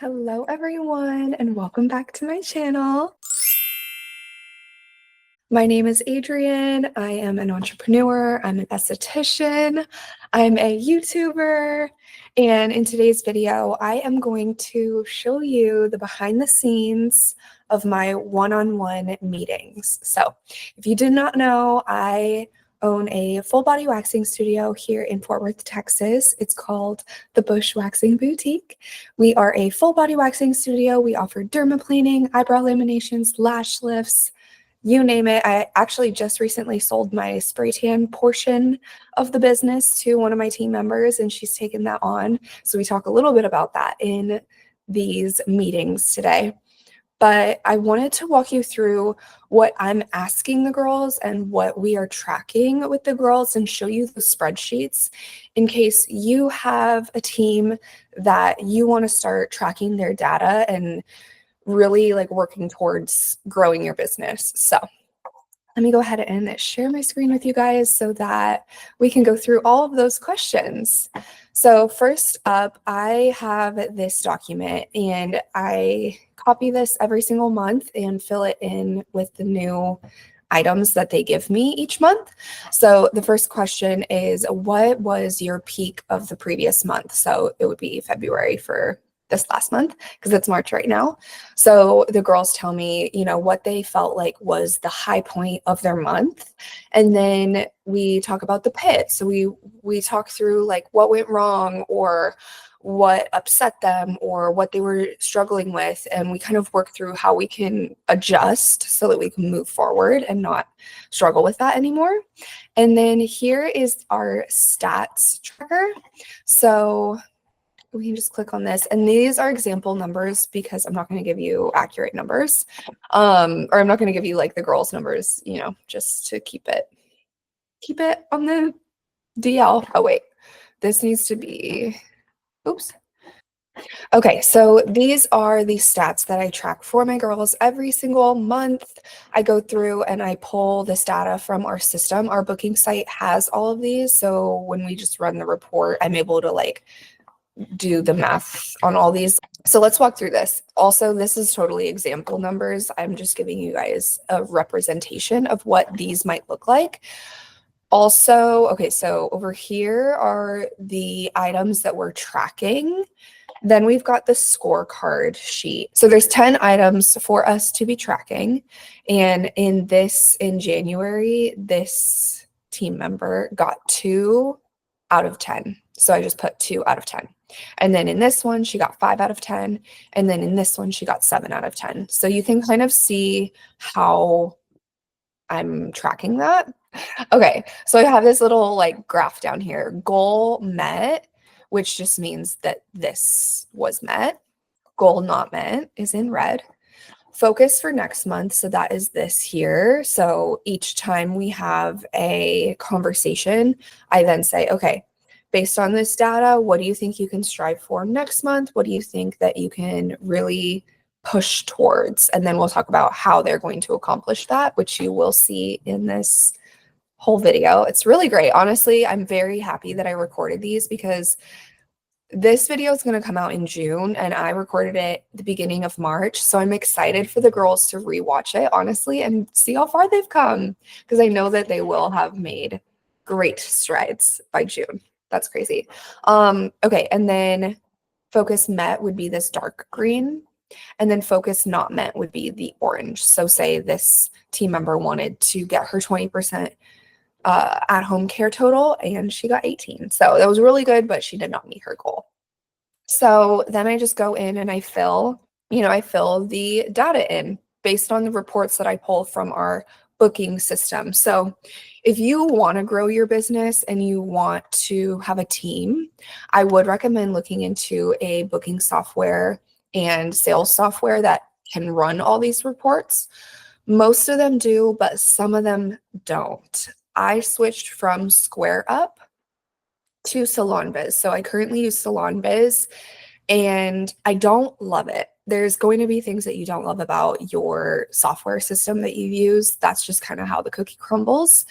Hello everyone and welcome back to my channel. My name is Adrienne. I am an entrepreneur, I'm an esthetician, I'm a YouTuber, and in today's video, I am going to show you the behind the scenes of my one-on-one meetings. So if you did not know, I own a full body waxing studio here in Fort Worth, Texas. It's called the Bush Waxing Boutique. We are a full body waxing studio. We offer dermaplaning, eyebrow laminations, lash lifts, you name it. I actually just recently sold my spray tan portion of the business to one of my team members, and she's taken that on. So we talk a little bit about that in these meetings today. But I wanted to walk you through what I'm asking the girls and what we are tracking with the girls and show you the spreadsheets in case you have a team that you want to start tracking their data and really like working towards growing your business. So let me go ahead and share my screen with you guys so that we can go through all of those questions. So first up, I have this document and I copy this every single month and fill it in with the new items that they give me each month. So the first question is, what was your peak of the previous month? So it would be February for this last month because it's March right now. So the girls tell me, what they felt like was the high point of their month. And then we talk about the pit. So we talk through like what went wrong or what upset them or what they were struggling with. And we kind of work through how we can adjust so that we can move forward and not struggle with that anymore. And then here is our stats tracker. So we can just click on this, and these are example numbers because I'm not going to give you accurate numbers, or I'm not going to give you like the girls' numbers, just to keep it on the DL. Oh wait, this needs to be, oops. Okay, so these are the stats that I track for my girls every single month. I go through and I pull this data from our system. Our booking site has all of these, so when we just run the report, I'm able to like do the math on all these. So let's walk through this. Also, this is totally example numbers. I'm just giving you guys a representation of what these might look like. Also, okay, so over here are the items that we're tracking. Then we've got the scorecard sheet. So there's 10 items for us to be tracking. And in January, this team member got 2 out of 10. So I just put 2 out of 10. And then in this one, she got 5 out of 10. And then in this one, she got 7 out of 10. So you can kind of see how I'm tracking that. Okay, so I have this little like graph down here. Goal met, which just means that this was met. Goal not met is in red. Focus for next month, so that is this here. So each time we have a conversation, I then say, okay, based on this data, what do you think you can strive for next month? What do you think that you can really push towards? And then we'll talk about how they're going to accomplish that, which you will see in this whole video. It's really great. Honestly, I'm very happy that I recorded these because this video is going to come out in June and I recorded it the beginning of March. So I'm excited for the girls to rewatch it, honestly, and see how far they've come because I know that they will have made great strides by June. That's crazy. Okay, and then focus met would be this dark green, and then focus not met would be the orange. So say this team member wanted to get her 20% at-home care total, and she got 18. So that was really good, but she did not meet her goal. So then I just go in and I fill the data in based on the reports that I pull from our booking system. So if you want to grow your business and you want to have a team, I would recommend looking into a booking software and sales software that can run all these reports. Most of them do, but some of them don't. I switched from SquareUp to SalonBiz. So I currently use SalonBiz and I don't love it. There's going to be things that you don't love about your software system that you use. That's just kind of how the cookie crumbles.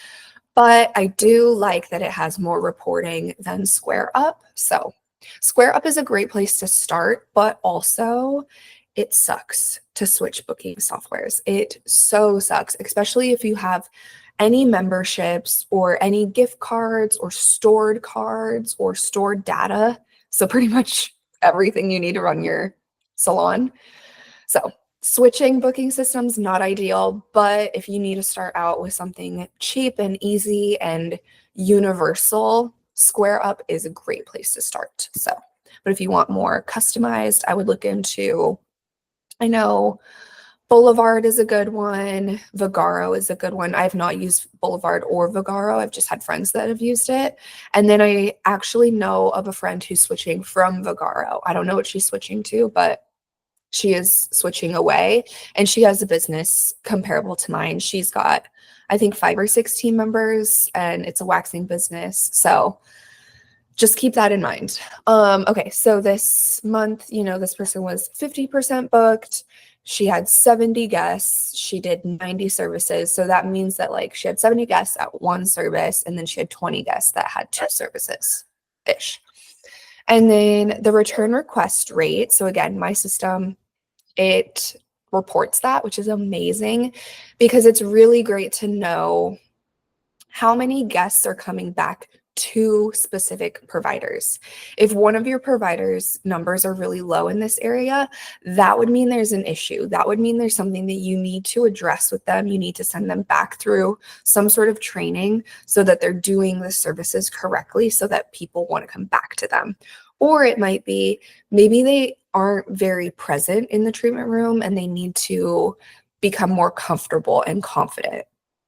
But I do like that it has more reporting than SquareUp. So Square Up is a great place to start, but also it sucks to switch booking softwares. It so sucks, especially if you have any memberships or any gift cards or stored cards or stored data. So pretty much everything you need to run your salon. So switching booking systems, not ideal, but if you need to start out with something cheap and easy and universal, Square Up is a great place to start. So, but if you want more customized, I would look into, I know Boulevard is a good one. Vagaro is a good one. I have not used Boulevard or Vagaro. I've just had friends that have used it. And then I actually know of a friend who's switching from Vagaro. I don't know what she's switching to, but she is switching away, and she has a business comparable to mine. She's got, I think, 5 or 6 team members, and it's a waxing business. So just keep that in mind. Okay, so this month, this person was 50% booked. She had 70 guests. She did 90 services. So that means that she had 70 guests at one service, and then she had 20 guests that had 2 services-ish. And then the return request rate. So again, my system, it reports that, which is amazing because it's really great to know how many guests are coming back to specific providers. If one of your providers' numbers are really low in this area, that would mean there's an issue. That would mean there's something that you need to address with them. You need to send them back through some sort of training so that they're doing the services correctly so that people want to come back to them. Or it might be maybe they aren't very present in the treatment room and they need to become more comfortable and confident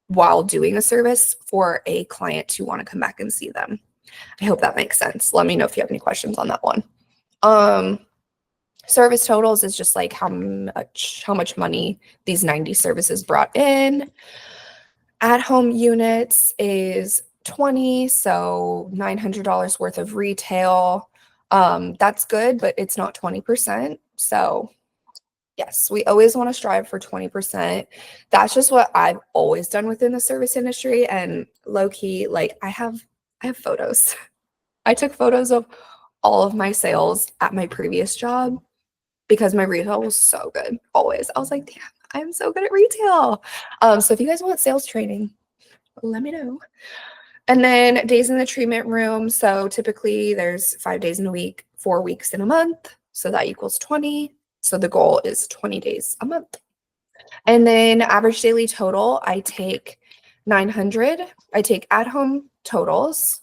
while doing a service for a client to want to come back and see them. I hope that makes sense. Let me know if you have any questions on that one. Service totals is just how much money these 90 services brought in. At-home units is 20, so $900 worth of retail. That's good, but it's not 20%. So yes, we always want to strive for 20%. That's just what I've always done within the service industry. And low key, I have photos. I took photos of all of my sales at my previous job because my retail was so good. Always. I was like, damn, I'm so good at retail. So if you guys want sales training, let me know. And then days in the treatment room. So typically there's 5 days in a week, 4 weeks in a month. So that equals 20. So the goal is 20 days a month. And then average daily total, I take 900. I take at-home totals.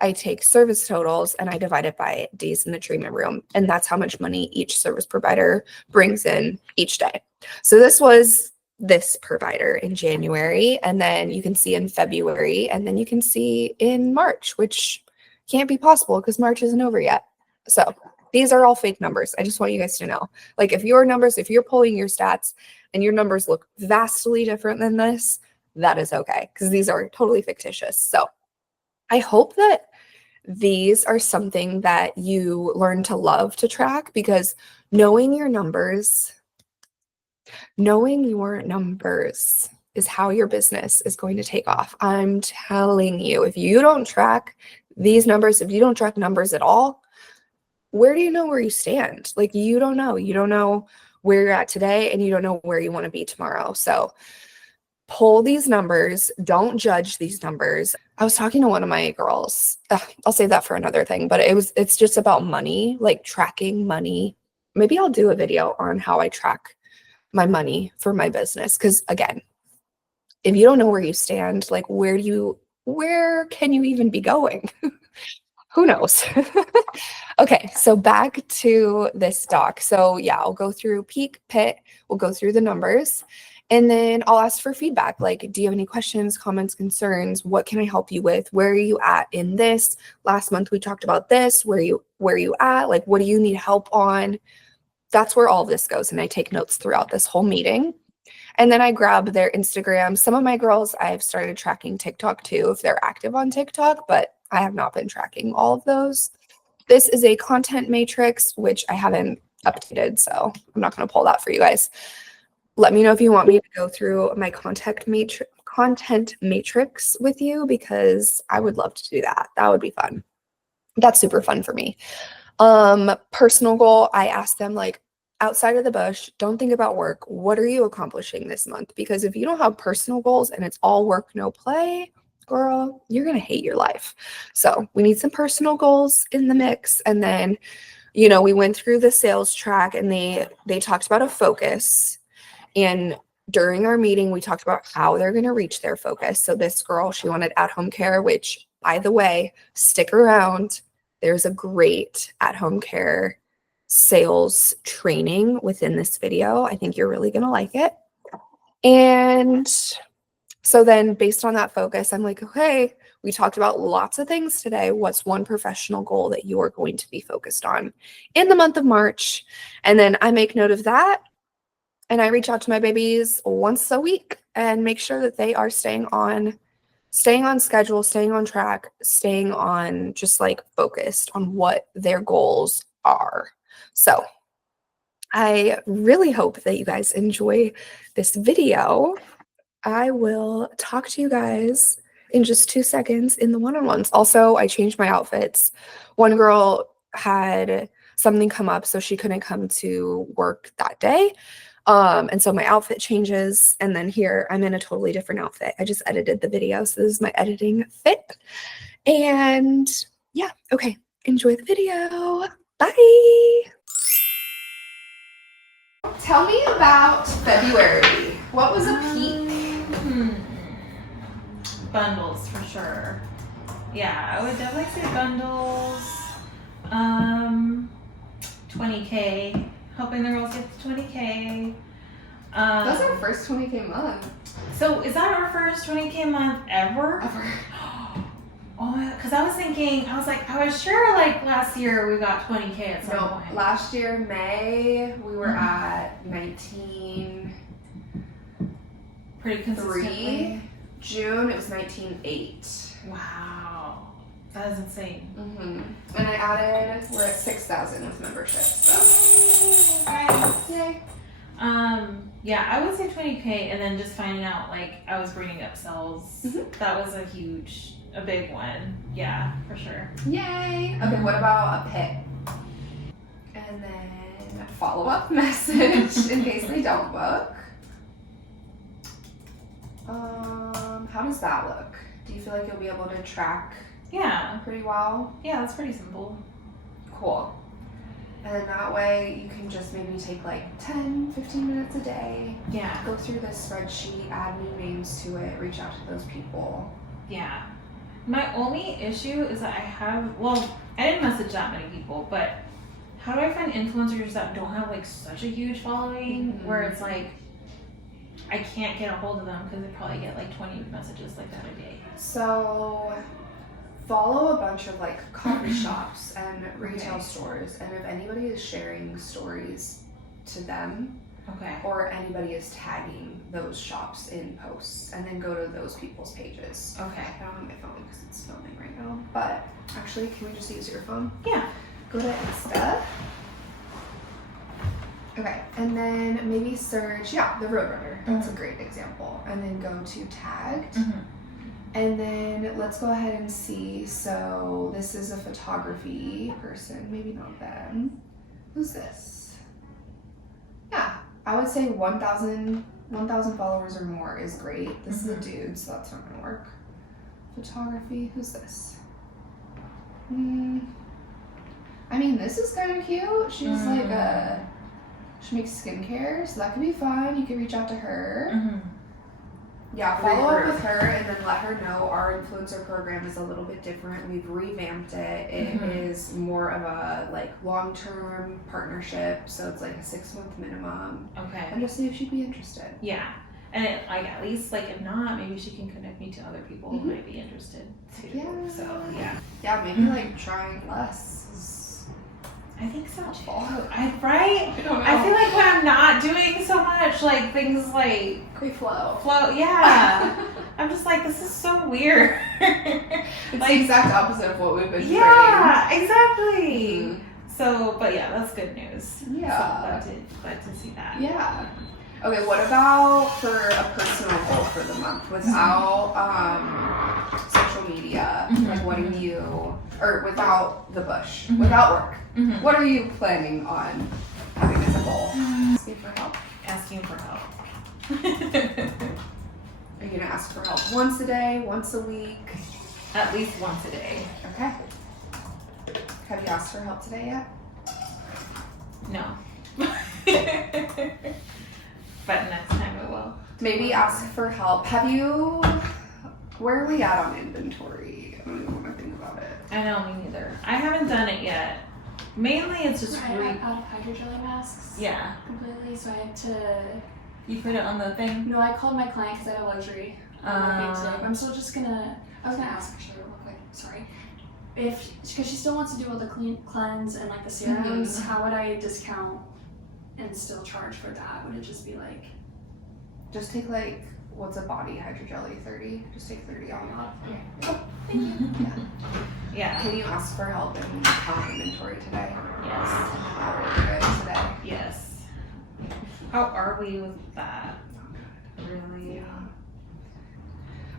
I take service totals and I divide it by days in the treatment room. And that's how much money each service provider brings in each day. So this was this provider in January, and then you can see in February, and then you can see in March, which can't be possible because March isn't over yet. So these are all fake numbers. I just want you guys to know, if your numbers, if you're pulling your stats and your numbers look vastly different than this, that is okay because these are totally fictitious. So I hope that these are something that you learn to love to track, because knowing your numbers is how your business is going to take off. I'm telling you, if you don't track these numbers, if you don't track numbers at all, where do you know where you stand? You don't know. You don't know where you're at today, and you don't know where you want to be tomorrow. So pull these numbers. Don't judge these numbers. I was talking to one of my girls. I'll save that for another thing, but it's just about money, tracking money. Maybe I'll do a video on how I track my money for my business. Because again, if you don't know where you stand, where can you even be going? Who knows? Okay, so back to this doc. So yeah, I'll go through peak, pit, we'll go through the numbers, and then I'll ask for feedback. Do you have any questions, comments, concerns? What can I help you with? Where are you at in this? Last month we talked about this. Where are you at? What do you need help on? That's where all of this goes. And I take notes throughout this whole meeting. And then I grab their Instagram. Some of my girls, I've started tracking TikTok too, if they're active on TikTok, but I have not been tracking all of those. This is a content matrix, which I haven't updated, so I'm not going to pull that for you guys. Let me know if you want me to go through my content matrix with you, because I would love to do that. That would be fun. That's super fun for me. Personal goal, I asked them, like, outside of the bush, don't think about work. What are you accomplishing this month? Because if you don't have personal goals and it's all work, no play, girl, you're going to hate your life. So we need some personal goals in the mix. And then, you know, we went through the sales track and they talked about a focus. And during our meeting, we talked about how they're going to reach their focus. So this girl, she wanted at-home care, which, by the way, stick around. There's a great at-home care sales training within this video. I think you're really going to like it. And so then based on that focus, I'm like, okay, we talked about lots of things today. What's one professional goal that you are going to be focused on in the month of March? And then I make note of that. And I reach out to my babies once a week and make sure that they are staying on schedule, staying on track, staying on just like focused on what their goals are. So I really hope that you guys enjoy this video. I will talk to you guys in just 2 seconds in the one-on-ones. Also, I changed my outfits. One girl had something come up, so she couldn't come to work that day. And so my outfit changes, and then here I'm in a totally different outfit. I just edited the video, so this is my editing fit. And yeah, okay, enjoy the video. Bye. Tell me about February. What was a peak? Bundles for sure. Yeah, I would definitely say bundles. 20K. Helping the girls get to 20K. That's our first 20K month. So is that our first 20K month ever? Oh, because I was sure like last year we got 20K at some point. Last year, May, we were at 19. Pretty consistently. June, it was 19.8. Wow. That is insane. And I added, we're at 6,000 with memberships, so. Nice. Yay. Yeah, I would say 20K, and then just finding out like I was bringing up sales. That was a big one. Yeah, for sure. Yay. Okay, what about a pick? And then a follow-up message in case they don't book. How does that look? Do you feel like you'll be able to track pretty well? Yeah, that's pretty simple. Cool. And then that way you can just maybe take like 10, 15 minutes a day. Yeah. Go through this spreadsheet, add new names to it, reach out to those people. Yeah. My only issue is that I didn't message that many people, but how do I find influencers that don't have like such a huge following where it's like I can't get a hold of them because they probably get like 20 messages like that a day? So follow a bunch of like coffee shops and retail stores, and if anybody is sharing stories to them, or anybody is tagging those shops in posts, and then go to those people's pages. Okay. I don't have my phone because it's filming right now, but actually, can we just use your phone? Yeah. Go to Insta. Okay, and then maybe search, the Roadrunner. That's a great example. And then go to tagged. And then let's go ahead and see. So this is a photography person, maybe not them. Who's this? Yeah, I would say 1,000 followers or more is great. This is a dude, so that's not gonna work. Photography, who's this? I mean, this is kind of cute. She's she makes skincare, so that could be fun. You can reach out to her. Yeah, follow up with her and then let her know our influencer program is a little bit different. We've revamped it. It is more of a like long-term partnership, so it's like a 6-month minimum. Okay. And just see if she'd be interested. Yeah. And at least like if not, maybe she can connect me to other people who might be interested too. Yeah. So yeah. Yeah, maybe like trying less. I think so too. I don't know. I feel like when I'm not doing so much, like things like they flow. Yeah. I'm just like, this is so weird. It's like the exact opposite of what we've been doing. Yeah, exactly. So, but yeah, that's good news. Yeah. So glad to see that. Yeah. Okay, what about for a personal goal for the month without social media, Mhm. like what do you, or without the bush, without work, what are you planning on having as a goal? Asking for help. Asking for help. Are you gonna ask for help once a day, once a week? At least once a day. Okay. Have you asked for help today yet? No. But next time I will. Maybe ask for help. Where are we at on inventory? I don't even want to think about it. I know, me neither. I haven't done it yet. Mainly it's just I'm out of hydrogel masks. Yeah. Completely, so I had to. You put it on the thing? No, I called my client because I have a luxury. I'm still just gonna. I was gonna ask actually real quick. Sorry. Because she still wants to do all the cleanse and like the serums, how would I discount and still charge for that? Would it just be like? Just take like, what's a body hydrogel? 30? Just take 30 off. Okay. Thank you. Yeah. Can you ask for help in count inventory today? Yes. How are we doing today? Yes. How are we with that? Really? Yeah.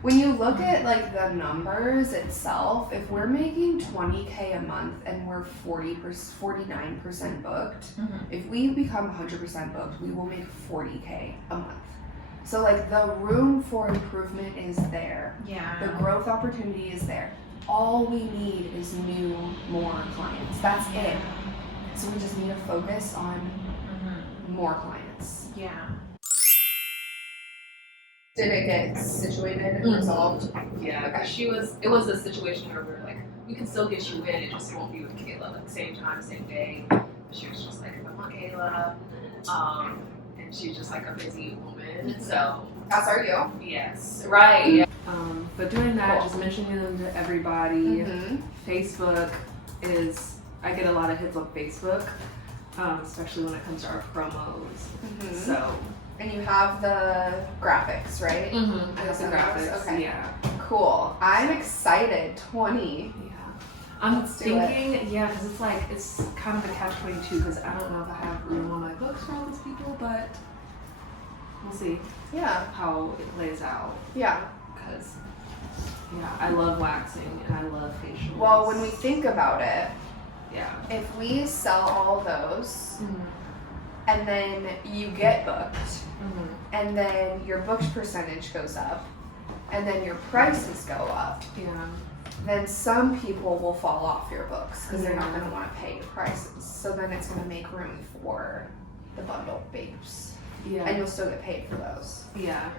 When you look at like the numbers itself, if we're making 20K a month and we're 49% booked, if we become 100% booked, we will make 40K a month. So like the room for improvement is there. Yeah. The growth opportunity is there. All we need is more clients. That's it. So we just need to focus on more clients. Yeah. Did it get situated and resolved? Yeah, because it was a situation where we were like, we can still get you in, it just won't be with Kayla at the same time, same day. She was just like, I want Kayla. And she's just like a busy woman, so. As are you. Yes, right. Yeah. But doing that, Cool. just mentioning them to everybody. Mm-hmm. Facebook I get a lot of hits on Facebook, especially when it comes to our promos. So. And you have the graphics, right? I have the Those graphics. okay. Yeah. Cool. I'm excited. 20. Yeah. I'm Let's do thinking, yeah, because it's kind of a catch-22 because I don't know if I have room on my books for all these people, but we'll see Yeah. how it plays out. Yeah. Because, yeah, I love waxing and I love facials. Well, when we think about it, yeah. if we sell all those and then you get booked and then your booked percentage goes up and then your prices go up, Yeah. then some people will fall off your books because they're not going to want to pay your prices. So then it's going to make room for the bundle babes. Yeah. And you'll still get paid for those. Yeah.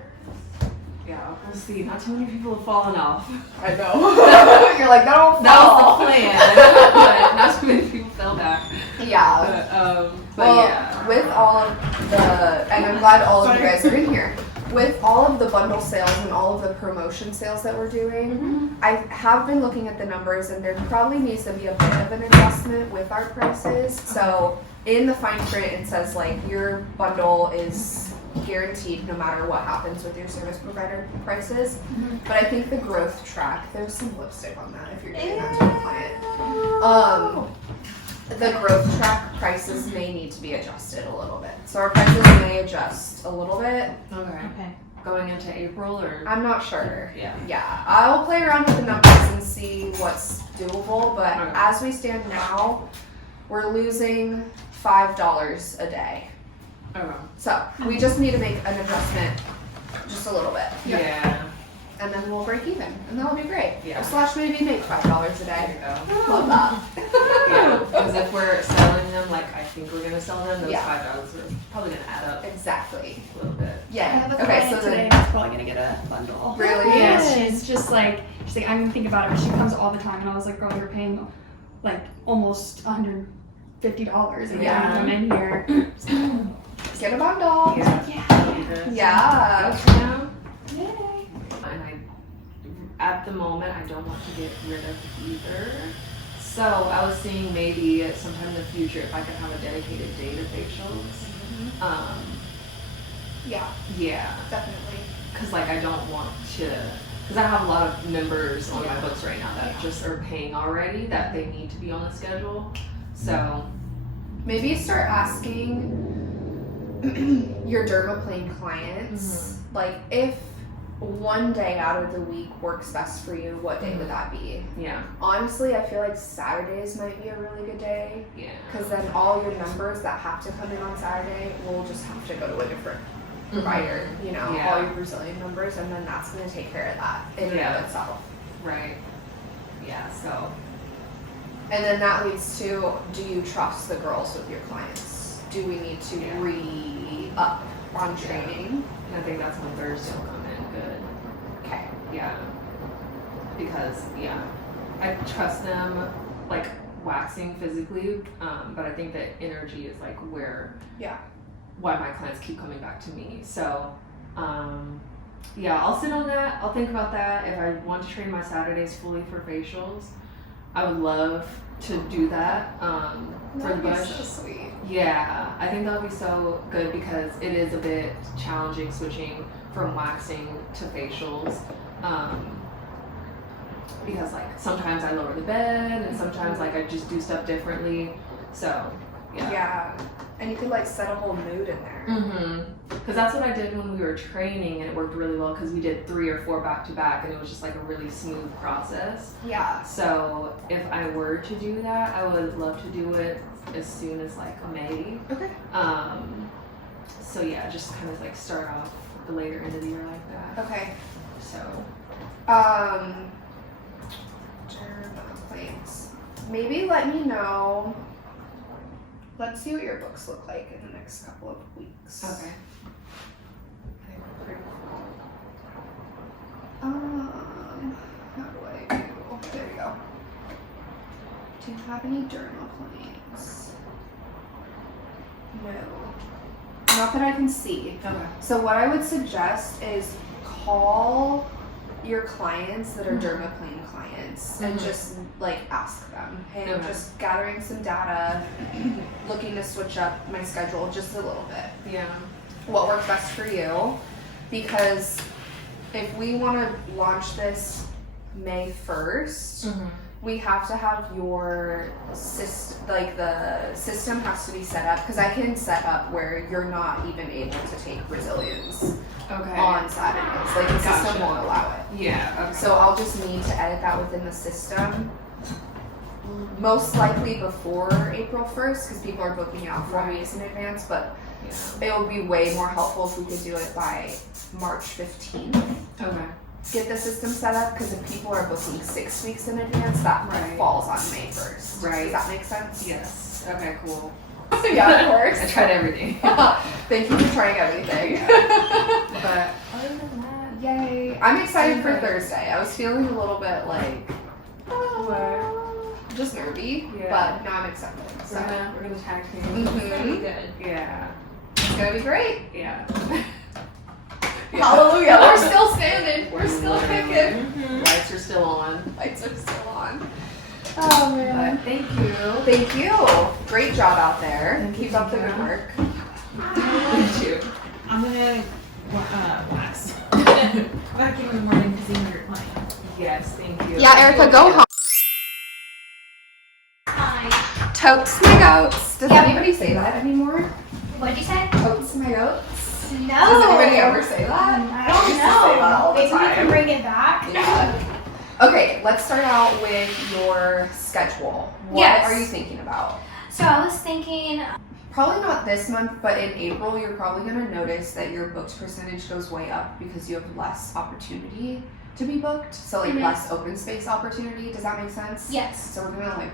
Yeah, we'll see. Not too many people have fallen off. I know. You're like, that'll That fall. was the plan. But not too many people fell back. Yeah. But Well, yeah. with all of the, and I'm glad all of you guys are in here. With all of the bundle sales and all of the promotion sales that we're doing, I have been looking at the numbers and there probably needs to be a bit of an adjustment with our prices. So in the fine print, it says like your bundle is guaranteed no matter what happens with your service provider prices. But I think the growth track, there's some lipstick on that if you're giving that to a client. The growth track prices may need to be adjusted a little bit. So our prices may adjust a little bit. Okay. Okay. Going into April or? I'm not sure. Yeah. Yeah, I'll play around with the numbers and see what's doable, but Okay. as we stand now, we're losing $5 a day. Okay. So we just need to make an adjustment just a little bit. Yeah. And then we'll break even, and that'll be great. Yeah. Slash maybe make $5 a day. There you go. Love that. Yeah, because if we're selling them like I think we're gonna sell them, those Yeah. $5 are probably gonna add up Exactly. a little bit. I Yeah. have a Okay, client so today then, that's probably gonna get a bundle. Really? Yeah, Yes. she's like, I'm gonna think about it, but she comes all the time, and I was like, girl, you're paying like almost $150 a Yeah. come in here. get a bundle. Yeah. Yeah. Yeah. And at the moment, I don't want to get rid of either. So I was seeing maybe sometime in the future if I could have a dedicated day to facials. Yeah, Yeah, definitely. because like I don't want to, because I have a lot of members on my books right now that just are paying already that they need to be on the schedule. So Maybe start asking your dermaplane clients, like if one day out of the week works best for you, what day would that be? Yeah. Honestly, I feel like Saturdays might be a really good day. Yeah. Because then all your members that have to come in on Saturday will just have to go to a different provider, you know, Yeah. all your Brazilian members, and then that's going to take care of that in and of itself. Right. Yeah, so. And then that leads to, do you trust the girls with your clients? Do we need to re-up on training? And I think that's when Thursday will come in good. Okay. Yeah. Because, yeah, I trust them, like, waxing physically, but I think that energy is, like, why my clients keep coming back to me. So, yeah, I'll sit on that. I'll think about that. If I want to train my Saturdays fully for facials, I would love to do that for the bush. So sweet. Yeah, I think that would be so good because it is a bit challenging switching from waxing to facials. Because like sometimes I lower the bed and sometimes like I just do stuff differently. So yeah. Yeah. And you could like set a whole mood in there. Because that's what I did when we were training, and it worked really well because we did 3 or 4 back to back, and it was just like a really smooth process. Yeah. So if I were to do that, I would love to do it as soon as like May. Okay. So yeah, just kind of like start off the later end of the year like that. Okay. So complaints. Maybe let me know. Let's see what your books look like in the next couple of weeks. okay. How do I do? There we go. Do you have any dermal claims? No. Not that I can see. Okay. So what I would suggest is call your clients that are dermaplane clients and just like ask them, hey, I'm just gathering some data, looking to switch up my schedule just a little bit. Yeah. What works best for you? Because if we want to launch this May 1st, we have to have your the system has to be set up, because I can set up where you're not even able to take Brazilians on Saturdays. Like the system won't allow it. Yeah. Okay. So I'll just need to edit that within the system. Most likely before April 1st, because people are booking out 4 weeks in advance, but it would be way more helpful if we could do it by March 15th. Okay. Get the system set up, because if people are booking 6 weeks in advance, that falls on May 1st. Right. Does that make sense? Yes. Okay, cool. Yeah, of course. I tried everything. Thank you for trying everything. But other than that, yay. I'm excited for Thursday. I was feeling a little bit like, just nervy, but now I'm excited. So. we're gonna tag team. It's gonna be good. Yeah. It's gonna be great. Yeah. Hallelujah. We're still standing. We're still kicking. Lights are still on. Lights are still on. Oh man. But thank you. Thank you. Great job out there. Keep up the good work. Thank you. I'm gonna wax. Back in the morning to see your client. Yes, thank you. Yeah, Erica, go home. Hi. Totes my goats. Does anybody say that anymore? What'd you say? Totes my goats. No. Does anybody ever say that? I don't used to say that all know. the Maybe we time. can bring it back. Yeah. Okay, let's start out with your schedule. What Yes. are you thinking about? So I was thinking, Probably not this month, but in April, you're probably going to notice that your booked percentage goes way up because you have less opportunity to be booked. So, like, less open space opportunity. Does that make sense? yes. So, we're going to, like,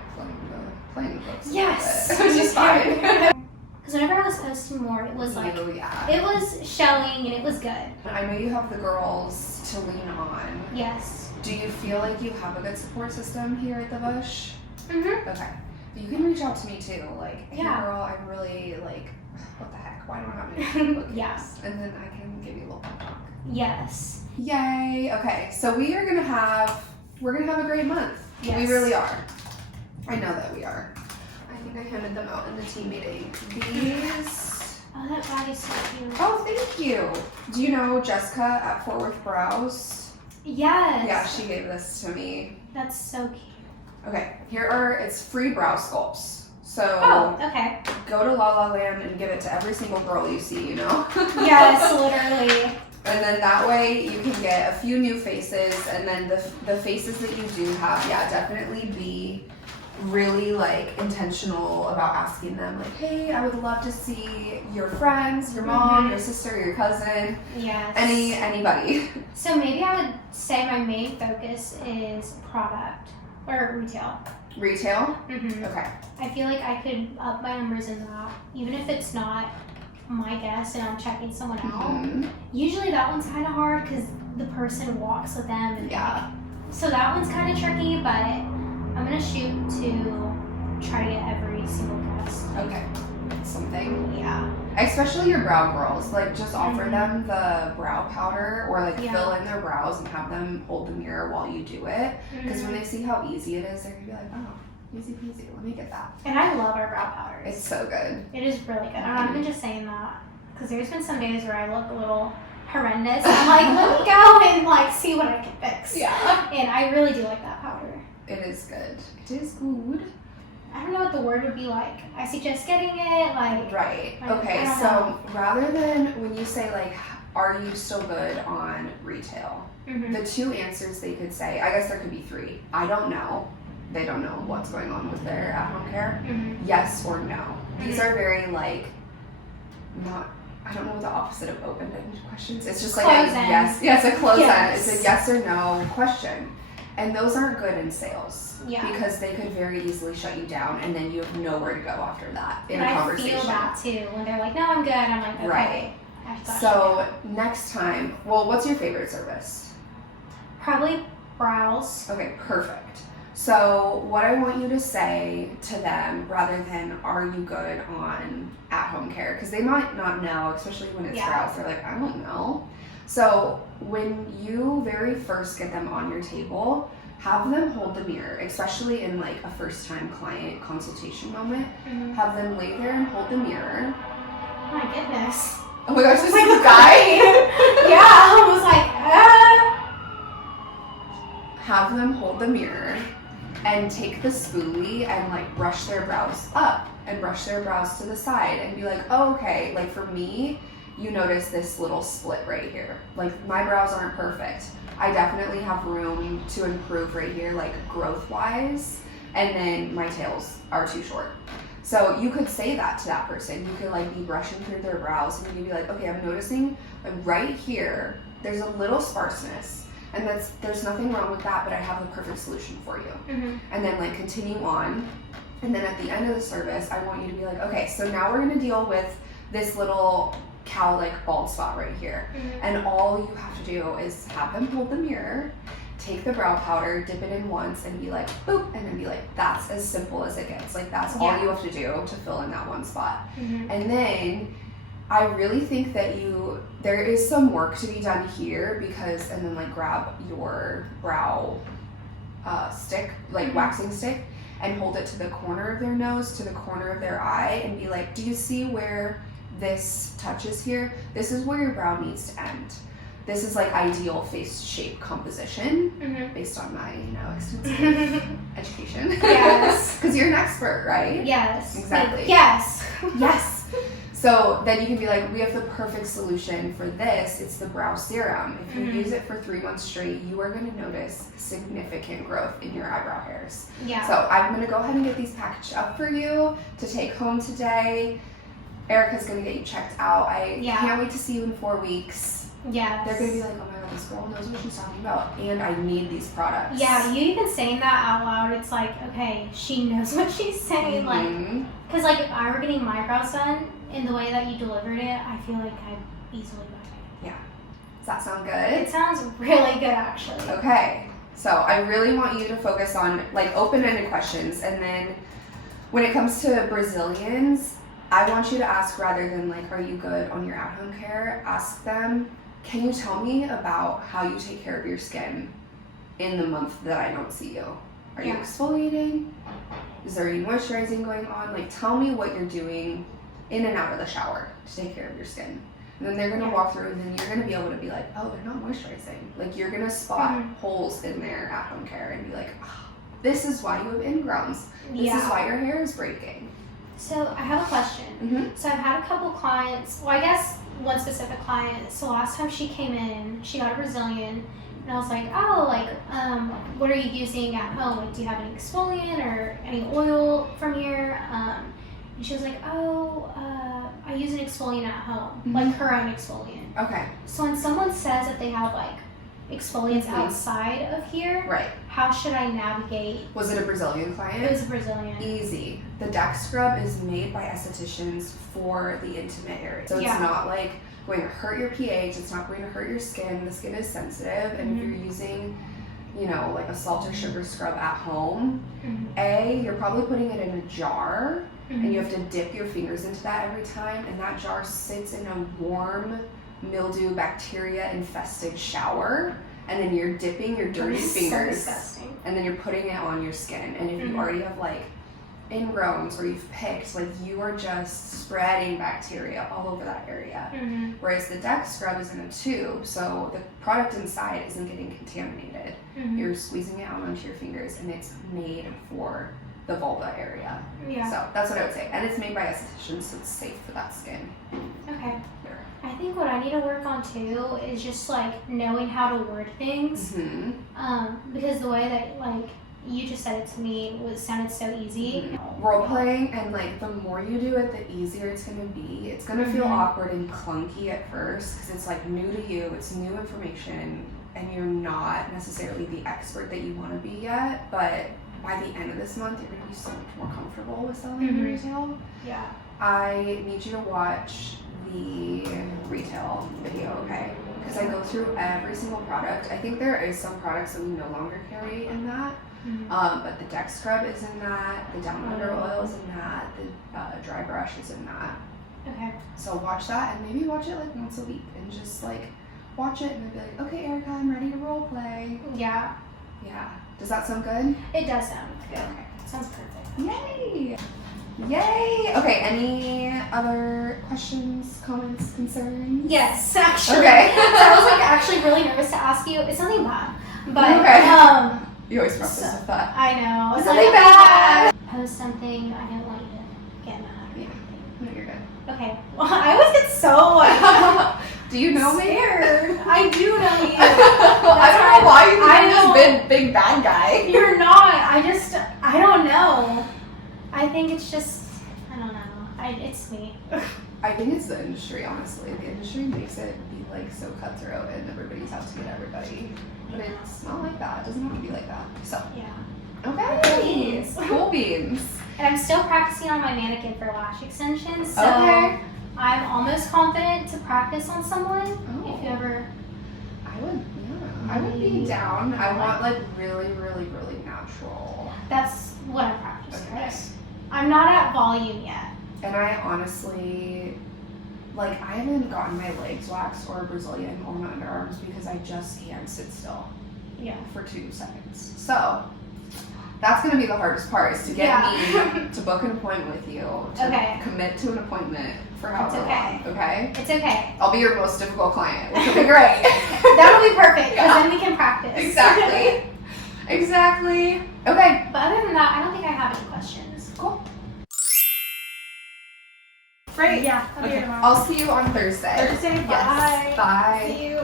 play the books. Yes. Which is fine. Because whenever I was posting more, it was like, Oh, yeah. it was showing and it was good. I know you have the girls to lean on. Yes. Do you feel like you have a good support system here at the Bush? Mm-hmm. Okay. You can reach out to me too. Like, hey Yeah. girl, I'm really like, what the heck? Why don't I have any bookings? Yes. And then I can give you a little pep talk. Yes. Yay. Okay. So we're gonna have a great month. Yes. We really are. I know that we are. I think I handed them out in the team meeting. These. Oh, that bag is so cute. Oh, thank you. Do you know Jessica at Fort Worth Brows? Yes. Yeah, she gave this to me. That's so cute. Okay, it's free brow sculpts. So Oh, okay. go to La La Land and give it to every single girl you see, you know? Yes, literally. And then that way you can get a few new faces, and then the faces that you do have, yeah, definitely be really like intentional about asking them like, hey, I would love to see your friends, your mom, your sister, your cousin, Yes. anybody. So maybe I would say my main focus is product or retail. Retail? Mm-hmm. Okay. I feel like I could up my numbers in that, even if it's not my guest and I'm checking someone out. Mhm. Usually that one's kind of hard because the person walks with them. And Yeah. so that one's kind of tricky, but I'm going to shoot to try to get every single guest. Okay. Something. Yeah. Especially your brow girls, like just offer them the brow powder or like Yeah. fill in their brows and have them hold the mirror while you do it. Because when they see how easy it is, they're gonna be like, oh, easy peasy, let me get that. And I love our brow powders. It's so good. It is really good. I'm not even just saying that because there's been some days where I look a little horrendous. I'm like, let me go and like see what I can fix. Yeah. And I really do like that powder. It is good. It is good. I don't know what the word would be like. I suggest getting it like. Right. I Okay, don't so know. rather than when you say like, are you still good on retail? Mm-hmm. The two answers they could say, I guess there could be three. I don't know. They don't know what's going on with their at-home care. Mm-hmm. Yes or no. These are very like, not, I don't know what the opposite of open-ended questions. It's just like Close a end. yes. Yeah, it's a close end. Yes. It's a yes or no question. And those aren't good in sales. Yeah. Because they could very easily shut you down and then you have nowhere to go after that in And a I conversation. feel that too when they're like, no, I'm good. I'm like, okay. Right. I got So next time, well, what's your favorite service? you. Probably brows. Okay, perfect. So what I want you to say to them rather than are you good on at-home care? Because they might not know, especially when it's Yeah. brows. They're like, I don't know. So when you very first get them on your table, have them hold the mirror, especially in like a first-time client consultation moment. Mm-hmm. Have them lay there and hold the mirror. My goodness. Oh my gosh, this Like is a a guy. Yeah, I was like, Have them hold the mirror and take the spoolie and like brush their brows up and brush their brows to the side and be like, oh, okay, like for me, you notice this little split right here. Like my brows aren't perfect. I definitely have room to improve right here, like growth wise, and then my tails are too short. So you could say that to that person. You could like be brushing through their brows and you'd be like, okay, I'm noticing like right here, there's a little sparseness. And there's nothing wrong with that, but I have the perfect solution for you. Mm-hmm. And then like continue on. And then at the end of the service, I want you to be like, okay, so now we're gonna deal with this little cowlick bald spot right here. Mm-hmm. And all you have to do is have them hold the mirror, take the brow powder, dip it in once, and be like, boop, and then be like, that's as simple as it gets. Like that's all Yeah. you have to do to fill in that one spot. Mm-hmm. And then I really think that there is some work to be done here because, and then like grab your brow stick, like waxing stick, and hold it to the corner of their nose, to the corner of their eye, and be like, do you see where this touches here? This is where your brow needs to end. This is like ideal face shape composition Mm-hmm. based on my, extensive education. Yes. Because you're an expert, right? Yes. Exactly. Yes. Yes. So then you can be like, we have the perfect solution for this. It's the brow serum. If you use it for 3 months straight, you are going to notice significant growth in your eyebrow hairs. Yeah. So I'm going to go ahead and get these packaged up for you to take home today. Erica's going to get you checked out. I Yeah. can't wait to see you in 4 weeks. Yes. They're going to be like, oh my God, this girl knows what she's talking about. And I need these products. Yeah, you even saying that out loud, it's like, okay, she knows what she's saying. Like, Mhm. because like if I were getting my brows done in the way that you delivered it, I feel like I'd easily buy Does that sound it. good? It sounds really good, actually. Okay, so I really want you to focus on like open-ended questions, and then when it comes to Brazilians, I want you to ask rather than like, are you good on your at-home care? Ask them, can you tell me about how you take care of your skin in the month that I don't see you? Are you Yeah. exfoliating? Is there any moisturizing going on? Like, tell me what you're doing in and out of the shower to take care of your skin. And then they're gonna Yeah. walk through, and then you're gonna be able to be like, oh, they're not moisturizing. Like, you're gonna spot Mhm. holes in their at-home care and be like, oh, this is why you have ingrowns. This Yeah. is why your hair is breaking. So I have a question. Mm-hmm. So I've had a couple clients. Well, I guess one specific client. So last time she came in, she got a Brazilian, and I was like, oh, like, what are you using at home? Like, do you have any exfoliant or any oil from here? And she was like, oh, I use an exfoliant at home, like her own exfoliant. Okay. So when someone says that they have like exfoliants outside of here, Right. how should I navigate? Was it a Brazilian client? It was a Brazilian. Easy. The Deck Scrub is made by estheticians for the intimate area. So it's not like going to hurt your pH, it's not going to hurt your skin. The skin is sensitive, and if you're using, you know, like a salt or sugar scrub at home, you're probably putting it in a jar, and you have to dip your fingers into that every time, and that jar sits in a warm, mildew, bacteria infested shower, and then you're dipping your dirty fingers, So disgusting. and then you're putting it on your skin. And if you already have like ingrowns or you've picked, like you are just spreading bacteria all over that area. Whereas the Deck Scrub is in a tube, so the product inside isn't getting contaminated. You're squeezing it out onto your fingers, and it's made for the vulva area. Yeah. So that's what I would say. And it's made by estheticians, so it's safe for that skin. Okay. I think what I need to work on too is just like knowing how to word things. Because the way that like you just said it to me sounded so easy. Role playing, and like the more you do it, the easier it's gonna be. It's gonna feel awkward and clunky at first because it's like new to you, it's new information, and you're not necessarily the expert that you want to be yet. But by the end of this month, you're gonna be so much more comfortable with selling in retail. Yeah. I need you to watch the retail video, okay? Because I go through every single product. I think there is some products that we no longer carry in that. But the Deck Scrub is in that, the Down Under Oil is in that, the Dry Brush is in that. Okay. So watch that, and maybe watch it like once a week, and just like watch it and then be like, okay, Erica, I'm ready to role play. Yeah. Yeah. Does that sound good? It does sound good. Okay. Sounds perfect. Yay! Yay! Okay, any other questions, comments, concerns? Yes, actually. Okay. So I was like actually really nervous to ask you. It's nothing bad, but Okay. You always preface with that. I know. It's nothing bad. Post something. I don't want you to get mad. Yeah. No, you're good. Okay. Well, I always get so Do you know me? scared. I do know you. I don't know why you think I I'm know. this big bad guy. You're not. I don't know. I think it's just, I don't know. It's me. I think it's the industry, honestly. The industry makes it be like so cutthroat and everybody's out to get everybody. But it's not like that. It doesn't have to be like that. So, Yeah. okay. Beans. Cool beans. And I'm still practicing on my mannequin for lash extensions, so Okay. I'm almost confident to practice on someone. Oh. If you ever, I would be down. I want like really, really, really natural. that's what I'm practicing. Okay. Right? I'm not at volume yet. And I honestly, like, I haven't gotten my legs waxed or Brazilian or my underarms because I just can't sit still Yeah. for 2 seconds. So that's gonna be the hardest part, is to get me to book an appointment with you, to Okay. commit to an appointment for however It's okay. long. Okay. It's okay. I'll be your most difficult client, which will be great. That'll be perfect because Yeah. then we can practice. Exactly. Exactly. Okay. But other than that, I don't think I have any questions. Cool. Great. Yeah. I'll be here Okay. tomorrow. I'll see you on Thursday. Thursday. Yes. Bye. Bye. See you.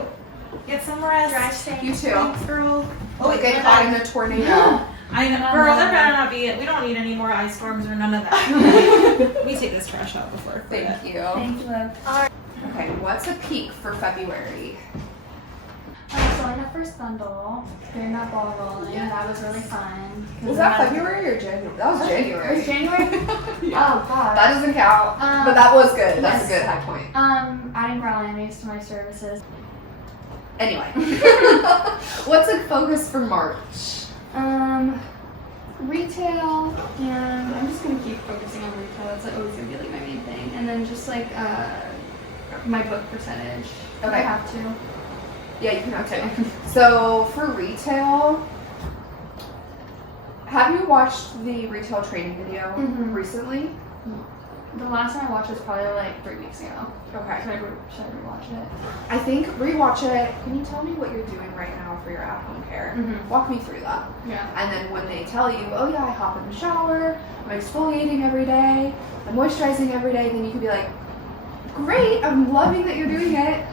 Get some rest. Drive safe. You too. Thanks, girl. Don't get caught in a tornado. I know, girl, there better not be. We don't need any more ice storms or none of that. We take this trash out before. Thank you. Thank you, love. Okay, what's a peak for February? So like that first bundle, doing that ball rolling, that was really fun. Was that February or January? That was January. It was January? Yeah. Oh god. That doesn't count, but that was good. That's a good high point. Adding brow laminates to my services. Anyway, what's a focus for March? Retail, and I'm just gonna keep focusing on retail. That's like always gonna be like my main thing. And then just like my book percentage. I Okay. have to. Yeah, you can have two. So for retail, have you watched the retail training video recently? The last time I watched was probably like 3 weeks ago. Okay. Should I rewatch it? I think rewatch it. Can you tell me what you're doing right now for your at-home care? Walk me through that. Yeah. And then when they tell you, oh yeah, I hop in the shower, I'm exfoliating every day, I'm moisturizing every day, then you can be like, great. I'm loving that you're doing it.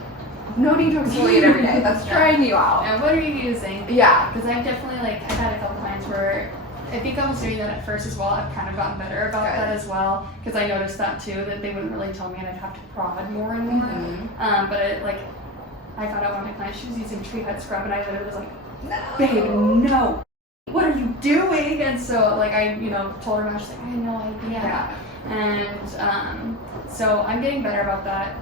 No need to exfoliate every day. That's trying you out. And what are you using? Yeah. Because I've definitely, like, I've had a couple clients where I think I was doing that at first as well. I've kind of gotten better about Good. that as well. Because I noticed that too, that they wouldn't really tell me and I'd have to prod more and more. But it, like, I found out one of my clients, she was using tree head scrub and I literally was like, babe, no. What are you doing? And so, like, I, you know, told her, and I was just like, I had no idea. And so I'm getting better about that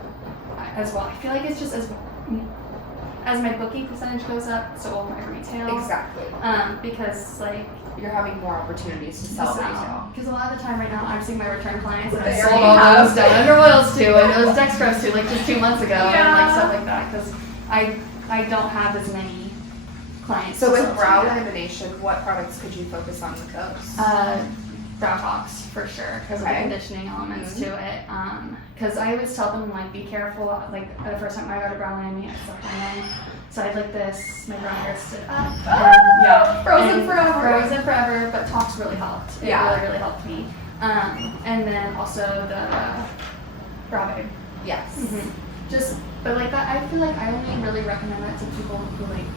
as well. I feel like it's just as my booking percentage goes up, so will my retail. Exactly. Because, like, You're having more opportunities to sell retail. because a lot of the time right now, I'm seeing my return clients and They I sold already all have those down under oils too, and those Dextrose too, like just 2 months ago, and Yeah. like stuff like that. Because I don't have as many clients. So to with sell to brow yet. lamination, what products could you focus on with those? Brow box for sure because of the Okay. conditioning elements to it. Because I always tell them like be careful. Like the first time I got a brow laminate, I slept on it. So I had like this, my brow hair stood up. And, Frozen and forever. Frozen forever, but Tox really helped. It Yeah. really helped me. And then also the brow babe. Yes. But like that, I feel like I only really recommend that to people who like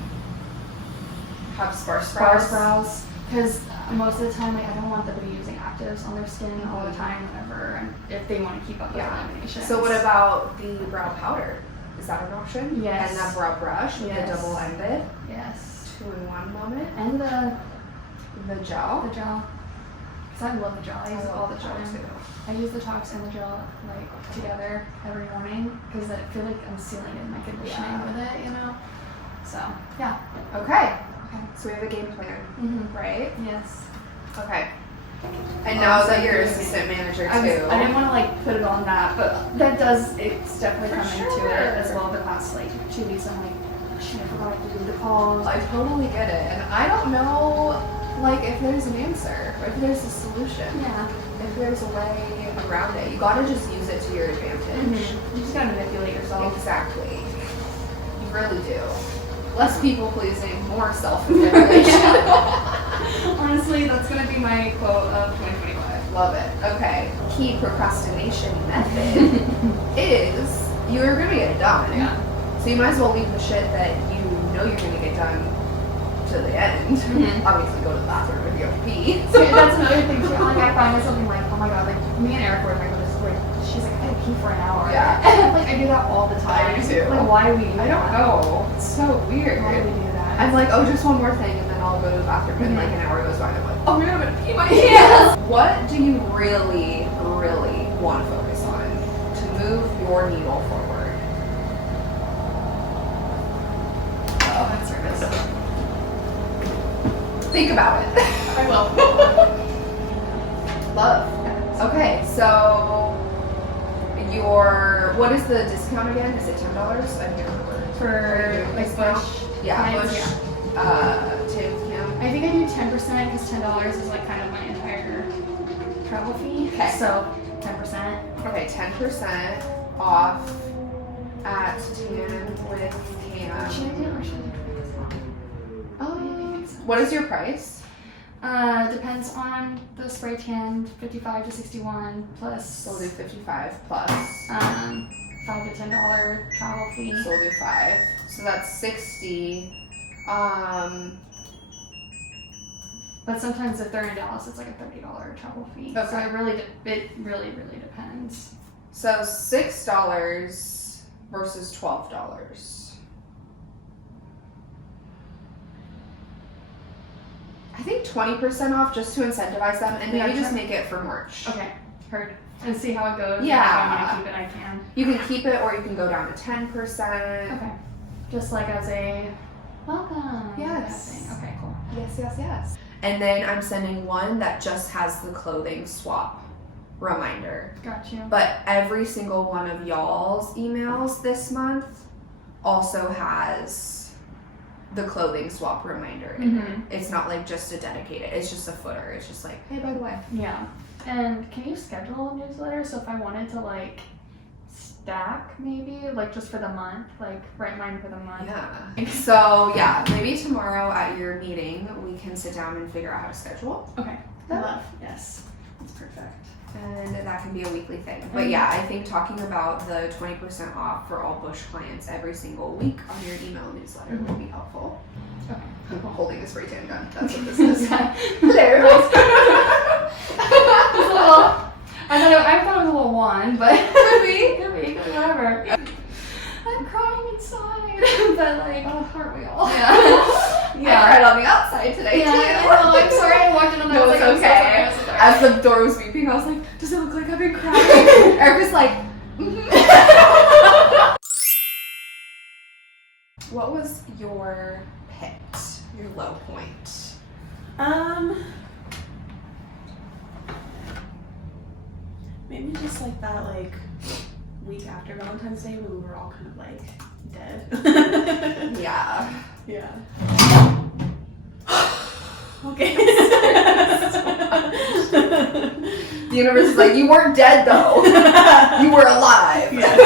Have sparse sparse brows. brows. Because most of the time, like I don't want them to be using actives on their skin all the time, whenever, and if they want to keep up with lamination. So what about the brow powder? Is that an option? Yes. And that brow brush with Yes. the double-ended Yes. 2-in-1 moment. And the gel. gel. Because I love the gel. I use it all the gel time. too. I use the Tox and the gel like together every morning because I feel like I'm sealing in my conditioning with it, you know. So yeah. Okay. So we have a game plan, right? Yes. Okay. And now that you're assistant manager I too. didn't want to like put it on that, but that does, it's definitely For come into sure. it as well. The past like 2 weeks, I'm like, shit, I forgot to do the calls. I totally get it, and I don't know, like, if there's an answer, or if there's a solution, Yeah. if there's a way around it. You gotta just use it to your advantage. You just gotta manipulate yourself. Exactly. You really do. Less people pleasing, more self manipulation. Honestly, that's gonna be my quote of 2025. Love it. Okay. Key procrastination method is you're gonna get it done. Yeah. So you might as well leave the shit that you know you're gonna get done to the end. Obviously, go to the bathroom if you have to pee. See, that's another thing too. Like I find myself being like, oh my god, like me and Eric were like, she's like, I pee for an hour. Yeah. And like I do that all the time. I do too. Like why do we do I don't that? know. It's so weird. Why do we do that? I'm like, oh, just one more thing, and then I'll go to the bathroom, and like an hour goes by, and I'm like, oh my god, I'm gonna pee my pants. What do you really, really want to focus on to move your needle forward? Oh, that service. Think about it. I will. Love. Okay, so what is the discount again? Is it $10? I can't remember. For like Bush. Yeah, clients, Bush. yeah. Tim. I think I do 10% because $10 is like kind of my entire travel fee. Okay. So 10%. Okay, 10% off at Tan with Cam. Should I do it or should I do it? What is your price? Depends on the spray tan, 55 to 61 plus. So we'll do 55 plus. $5 to $10 travel fee. So we'll do 5. So that's 60. But sometimes if they're in Dallas, it's like a $30 travel fee. So Okay. it really depends. So $6 versus $12. I think 20% off just to incentivize them, and maybe Yeah, just sure. make it for March. Okay, heard. And see how it goes. Yeah. If I want to keep it, I can. You can keep it, or you can go down to 10%. Okay. Just like as a welcome. Yes. kind of thing. Okay, cool. Yes. And then I'm sending one that just has the clothing swap reminder. Got you. But every single one of y'all's emails this month also has the clothing swap reminder in it. It's not like just a dedicated, it's just a footer. It's just like, hey, by the way. Yeah. And can you schedule a newsletter? So if I wanted to like stack maybe, like just for the month, like write mine for the month. Yeah. So yeah, maybe tomorrow at your meeting we can sit down and figure out how to schedule. Okay. Yeah. Love. Yes. That's perfect. And that can be a weekly thing. But yeah, I think talking about the 20% off for all Bush clients every single week on your email newsletter would be helpful. Okay. I'm holding a spray tan gun. That's what this is. Hello. I thought it was a little wand, but could be, whatever. I'm crying inside, but like, oh, aren't we all? Yeah. I cried on the outside today too. I'm sorry. I walked in and I was like, okay. I'm so sorry. As the door was beeping, I was like, does it look like I've been crying? Erica's like, What was your pit, your low point? Maybe just like that week after Valentine's Day when we were all kind of like dead. Yeah. Yeah. Okay. The universe is like, you weren't dead though. You were alive. Yeah.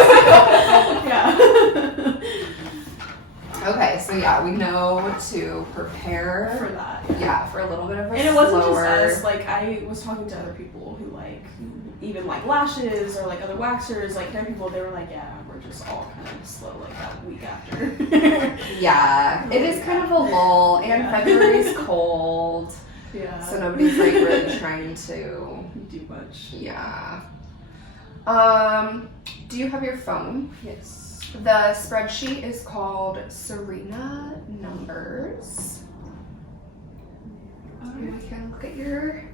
Okay, so yeah, we know to prepare For that. Yeah, for a little bit of a And it wasn't slower... just us. Like I was talking to other people who even lashes or other waxers, hair people. They were like, yeah, we're just all kind of slow that week after. Yeah, it is kind of a lull, and February's cold. Yeah. So nobody's really trying to do much. Yeah. Do you have your phone? Yes. The spreadsheet is called Serena Numbers. And we can look at your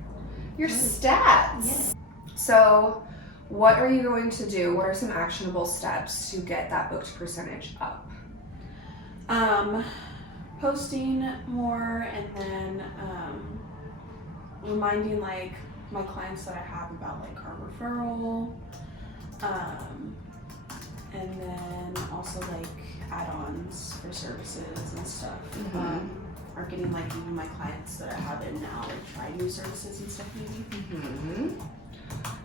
stats. Yes. So, what are you going to do? What are some actionable steps to get that booked percentage up? Posting more, and then reminding my clients that I have about our referral, and then also add-ons for services and stuff. Or getting even my clients that I have in now try new services and stuff maybe.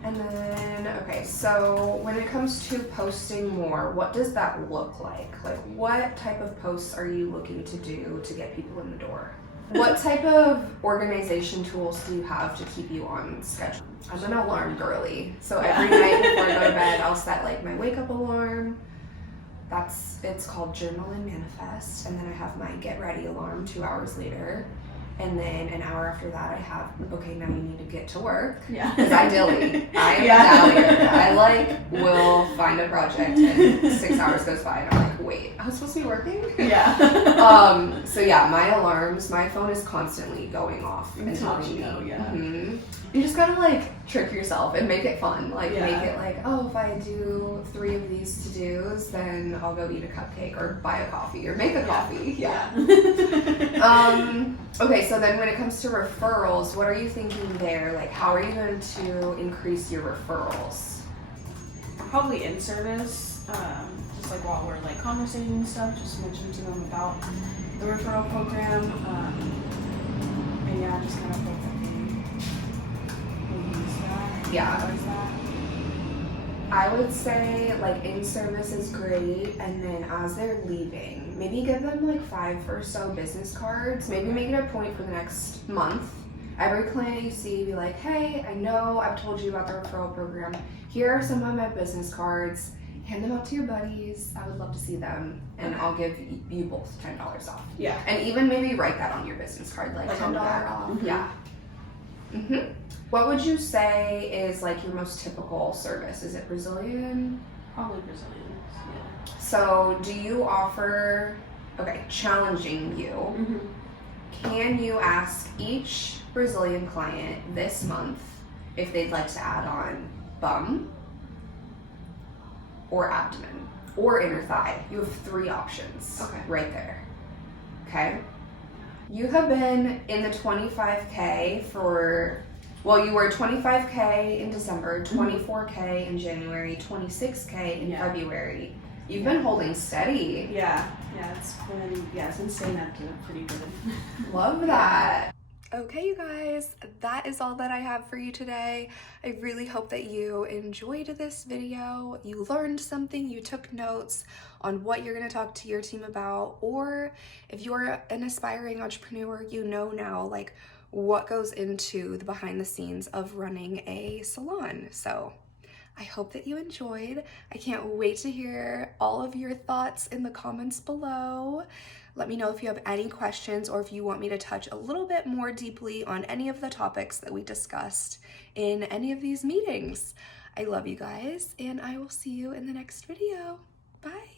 And then, okay, so when it comes to posting more, what does that look like? What type of posts are you looking to do to get people in the door? What type of organization tools do you have to keep you on schedule? I'm an alarm girly, so every night before I go to bed, I'll set my wake up alarm. It's called Journal and Manifest, and then I have my get ready alarm 2 hours later. And then an hour after that, I have, okay, now you need to get to work. Yeah. Because I dilly. I am a dallyer. I will find a project and 6 hours goes by and I'm wait, I was supposed to be working? Yeah. So yeah, my alarms, my phone is constantly going off and telling me. Yeah. You just gotta trick yourself and make it fun. Make it oh, if I do 3 of these to-dos, then I'll go eat a cupcake or buy a coffee or make a coffee. Yeah. Okay, so then when it comes to referrals, what are you thinking there? How are you going to increase your referrals? Probably in service, just while we're conversating and stuff, just mention to them about the referral program, and yeah, just kind of hope that they use that. Yeah. Utilize that. I would say in service is great, and then as they're leaving, maybe give them 5 or so business cards. Maybe make it a point for the next month. Every client you see, be like, hey, I know I've told you about the referral program. Here are some of my business cards. Hand them out to your buddies. I would love to see them, and I'll give you both $10 off. Yeah. And even maybe write that on your business card, $10 off. Mm-hmm. Yeah. What would you say is your most typical service? Is it Brazilian? Probably Brazilians, yeah. So do you offer, challenging you, can you ask each Brazilian client this month if they'd like to add on bum or abdomen or inner thigh? You have 3 options right there. Okay? You have been in the 25K you were 25K in December, 24K in January, 26K in February. You've been holding steady. Yeah, it's been staying up to pretty good. Love that. Okay, you guys, that is all that I have for you today. I really hope that you enjoyed this video, you learned something, you took notes on what you're going to talk to your team about, or if you're an aspiring entrepreneur, you know now what goes into the behind the scenes of running a salon. So I hope that you enjoyed. I can't wait to hear all of your thoughts in the comments below. Let me know if you have any questions or if you want me to touch a little bit more deeply on any of the topics that we discussed in any of these meetings. I love you guys, and I will see you in the next video. Bye.